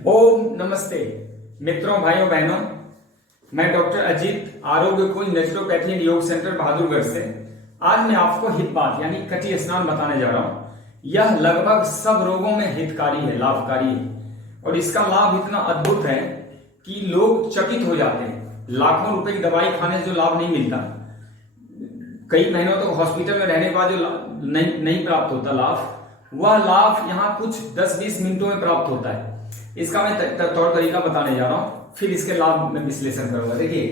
ओम नमस्ते मित्रों, भाइयों बहनों, मैं डॉक्टर अजीत, आरोग्य कुंज नेचुरोपैथी एंड योग सेंटर बहादुरगढ़ से आज मैं आपको हित बात यानी कटी स्नान बताने जा रहा हूं। यह लगभग सब रोगों में हितकारी है, लाभकारी है और इसका लाभ इतना अद्भुत है कि लोग चकित हो जाते हैं। लाखों रुपए की दवाई खाने से जो लाभ नहीं मिलता, कई महीनों तक हॉस्पिटल में रहने के बाद जो नहीं प्राप्त होता लाभ, वह लाभ यहाँ कुछ 10-20 मिनटों में प्राप्त होता है। इसका मैं तौर तरीका बताने जा रहा हूं, फिर इसके लाभ में विश्लेषण करूंगा। देखिए,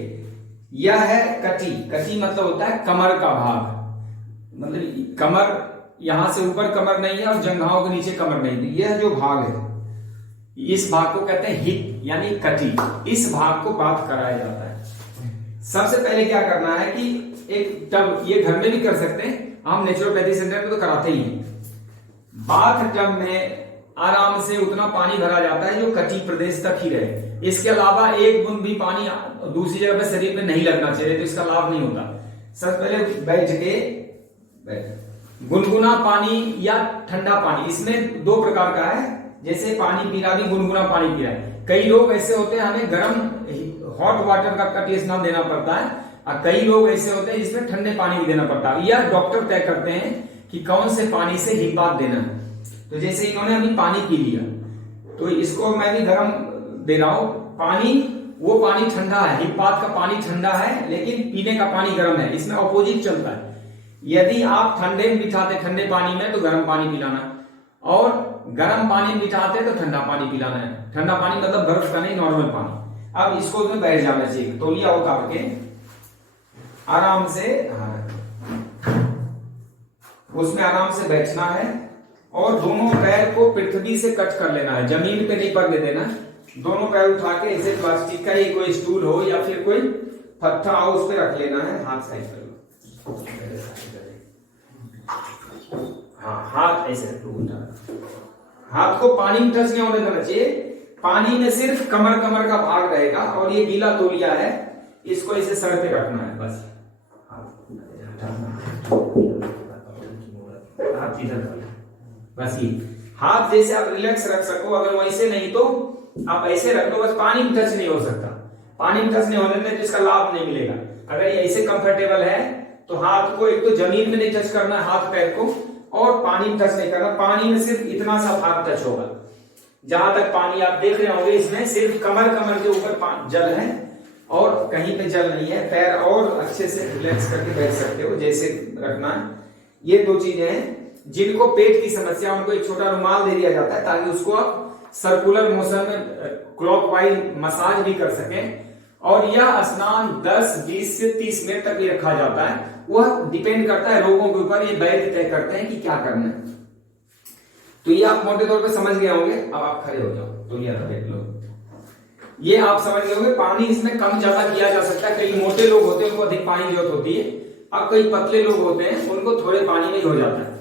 यह है कटी। कटी मतलब होता है कमर का भाग, मतलब कमर यहां से ऊपर कमर नहीं है और जंघाओं के नीचे कमर नहीं है। यह जो भाग है, इस भाग को कहते हैं हिप यानी कटी। इस भाग को बात कराया जाता है। सबसे पहले क्या करना है कि एक टब, ये घर में भी कर सकते हैं, हम नेचुरोपैथी सेंटर में तो कराते ही हैं। बाथ टब में आराम से उतना पानी भरा जाता है जो कटी प्रदेश तक ही रहे। इसके अलावा एक बूंद भी पानी दूसरी जगह पे शरीर में नहीं लगना चाहिए, तो इसका लाभ नहीं होता। सबसे पहले बैठ के गुनगुना पानी या ठंडा पानी, इसमें दो प्रकार का है। जैसे पानी पीना भी गुनगुना पानी पी रहा है। कई लोग ऐसे होते हैं हमें गर्म हॉट वाटर का कटी स्नान देना पड़ता है, और कई लोग ऐसे होते हैं जिसमें ठंडे पानी भी देना पड़ता है। यह डॉक्टर तय करते हैं कि कौन से पानी से हिब्बात देना है। तो जैसे इन्होंने अभी पानी पी लिया, तो इसको मैं भी गर्म दे रहा हूं पानी। वो पानी ठंडा है, हिब्बात का पानी ठंडा है, लेकिन पीने का पानी गर्म है। इसमें अपोजिट चलता है। यदि आप ठंडे में बिठाते ठंडे पानी में, तो गर्म पानी पिलाना, और गर्म पानी में बिठाते तो ठंडा पानी पिलाना है। ठंडा पानी मतलब बर्फ का नहीं, नॉर्मल पानी। अब इसको उसमें बैठ जाना चाहिए, तौलिया उतार के आराम से उसमें आराम से बैठना है, और दोनों पैर को पृथ्वी से कट कर लेना है, जमीन पे नहीं पड़ने देना। दोनों पैर उठा के ऐसे प्लास्टिक का ही कोई स्टूल हो या फिर कोई पत्थर हो, उस पे रख लेना है। हाथ साइड कर लो, हाँ, हाथ ऐसे उल्टा। हाथ को पानी में टच नहीं होने देना चाहिए। पानी में सिर्फ कमर का भाग रहेगा, और ये गीला तौलिया है, इसको ऐसे सर पे रखना है बस। हाथ इधर बस, ये हाथ जैसे आप रिलैक्स रख सको। अगर वैसे नहीं तो आप ऐसे रख लो, बस पानी में टच नहीं हो सकता। पानी में टच नहीं होने में तो इसका लाभ नहीं मिलेगा। अगर ये ऐसे कंफर्टेबल है तो हाथ को एक तो जमीन में नहीं टच करना, हाथ पैर को, और पानी में टच नहीं करना। पानी में सिर्फ इतना सा भाग टच होगा। जहां तक पानी आप देख रहे होंगे, इसमें सिर्फ कमर के ऊपर जल है और कहीं पे जल नहीं है। पैर और अच्छे से रिलैक्स करके बैठ सकते हो, जैसे रखना है। ये दो चीजें हैं। जिनको पेट की समस्या, उनको एक छोटा रुमाल दे दिया जाता है, ताकि उसको आप सर्कुलर मोशन में क्लॉकवाइज मसाज भी कर सकें। और यह स्नान 10, 20 से 30 मिनट तक भी रखा जाता है। वह डिपेंड करता है रोगों के ऊपर। ये वैद्य तय करते हैं कि क्या करना है। तो ये आप मोटे तौर पे समझ गए होंगे। अब आप खड़े हो जाओ, तो ये देख लो, ये आप समझ गए होंगे। पानी इसमें कम ज्यादा किया जा सकता है। कई मोटे लोग होते हैं, उनको अधिक पानी की जरूरत होती है। अब कई पतले लोग होते हैं, उनको थोड़े पानी में हो जाता है।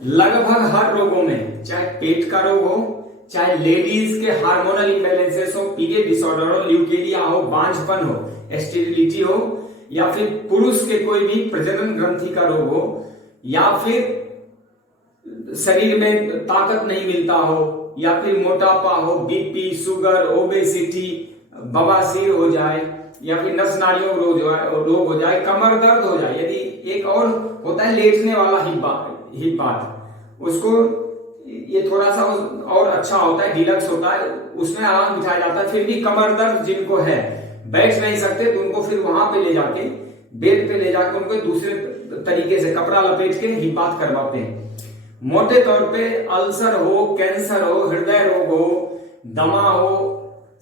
लगभग हर रोगों में, चाहे पेट का रोग हो, चाहे लेडीज के हार्मोनल इम्बैलेंसेस हो, पीरियड डिसऑर्डर हो, ल्यूकेरिया हो, बांझपन हो, स्टेरिलिटी हो, या फिर पुरुष के कोई भी प्रजनन ग्रंथि का रोग हो, या फिर शरीर में ताकत नहीं मिलता हो, या फिर मोटापा हो, बीपी, शुगर, ओबेसिटी, बवासीर हो जाए, या फिर नस नाड़ियों रोग हो जाए, कमर दर्द हो जाए। यदि एक और होता है लेटने वाला हिब्बात, उसको ये थोड़ा सा और अच्छा होता है, डिलक्स होता है, उसमें आराम बिठाया जाता है। फिर भी कमर दर्द जिनको है, बैठ नहीं सकते, तो उनको फिर वहां पे ले जाके, बेड पे ले जाके उनको दूसरे तरीके से कपड़ा लपेट के हिब्बात करवाते हैं। मोटे तौर पे अल्सर हो, कैंसर हो, हृदय रोग हो, दमा हो,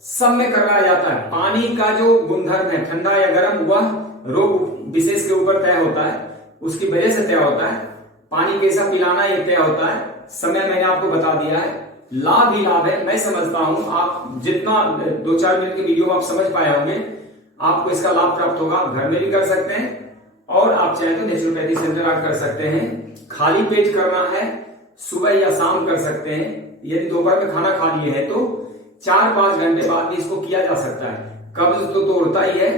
सब में करवाया जाता है। पानी का जो गुणधर्म है, ठंडा या गर्म, वह रोग विशेष के ऊपर तय होता है, उसकी वजह से तय होता है। पानी कैसा पिलाना ये तय होता है। समय मैंने आपको बता दिया है। लाभ ही लाभ है, मैं समझता हूं। आप जितना 2-4 मिनट की वीडियो आप समझ पाए होंगे, आपको इसका लाभ प्राप्त होगा। आप घर में भी कर सकते हैं, और आप चाहे तो नेचुरोपैथी सेंटर आप कर सकते हैं। खाली पेट करना है, सुबह या शाम कर सकते हैं। यदि दोपहर में खाना खा लिए है तो 4-5 घंटे बाद भी इसको किया जा सकता है। कब्ज तो तोड़ता ही है,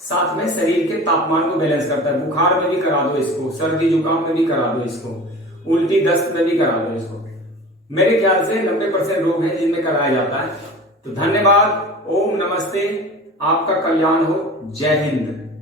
साथ में शरीर के तापमान को बैलेंस करता है। बुखार में भी करा दो इसको, सर्दी जुकाम में भी करा दो इसको, उल्टी दस्त में भी करा दो इसको। मेरे ख्याल से 90% रोग हैं जिनमें कराया जाता है। तो धन्यवाद। ओम नमस्ते। आपका कल्याण हो। जय हिंद।